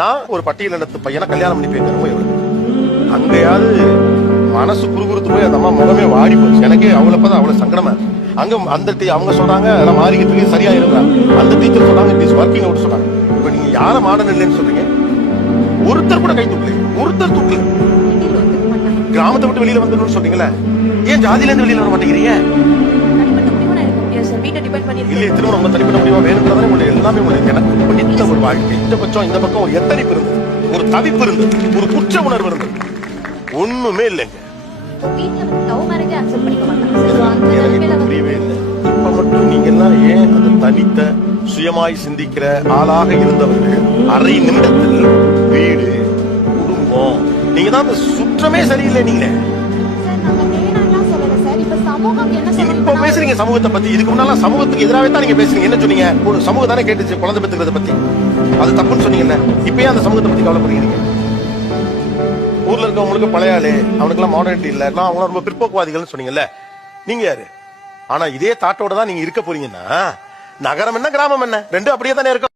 நான் ஒரு பட்டியலினத்து பையனை கல்யாணம் பண்ணி போயிருக்கேன். அங்கேயாவது மனசு குறுகுறுத்து போய் அந்த அம்மா முகமே வாடி போச்சு. எனக்கே அவங்களப்பதான் அவ்வளவு சங்கடமா இருக்கு. அங்க அந்த அவங்க சொல்றாங்க அதெல்லாம் மாறிக்கிட்டு சரியாயிருங்க. அந்த டீச்சர் சொல்றாங்க இட் இஸ் ஒர்க்கிங் அவுட் சொல்றாங்க. இப்ப நீங்க யார மாடர்ன் இல்லைன்னு சொல்றீங்க? ஒருத்தர் கூட கை தூக்கல, ஒருத்தர் தூக்கல. கிராமத்தை விட்டு வெளியில வந்துடணும்னு சொன்னீங்களே, ஏன் ஜாதியில இருந்து வெளியில வர மாட்டேங்கிறீங்க? இல்லையே, திருமணம் உங்க தனிப்பட்ட முடிவா வேணுங்கிறதானே உங்களுக்கு எல்லாமே உங்களுக்கு எனக்கு பிடித்த ஒரு வாழ்க்கை. இந்த பட்சம் இந்த பக்கம் ஒரு எத்தனைப்பு இருந்தது, ஒரு தவிப்பு இருந்தது, ஒரு குற்ற உணர்வு இருந்தது. ஒண்ணுமே இல்லைங்க. புரியவே இல்லை. இப்ப மட்டும் நீங்க எல்லாம் ஏன் அந்த தனித்த சுயமாய் சிந்திக்கிற ஆளாக இருந்தவர்கள் அரை நிமிடத்தில் வீடு குடும்பம் நீங்க தான் அந்த சுற்றமே சரியில்லை. நீங்களே இப்ப பேசுறீங்க சமூகத்தை பத்தி. இதுக்கு முன்னால சமூகத்துக்கு எதிராகவே தான் நீங்க பேசுறீங்க. என்ன சொன்னீங்க? ஒரு சமூகம் தானே கேட்டுச்சு குழந்தை பெற்றுக்கிறத பத்தி, அது தப்புன்னு சொன்னீங்கல்ல. இப்பயே அந்த சமூகத்தை பத்தி கவலைப்படுறீங்க. ஊர்ல இருக்கவங்களுக்கு பழைய ஆளு, அவனுக்கு எல்லாம் மாடர்னிட்டி இல்ல, அவங்க ரொம்ப பிற்போக்குவாதிகள்னு சொன்னீங்கல்ல. நீங்க யாரு? ஆனா இதே தாட்டோட தான் நீங்க இருக்க போறீங்கன்னா நகரம் என்ன கிராமம் என்ன ரெண்டும் அப்படியே தானே இருக்கும்.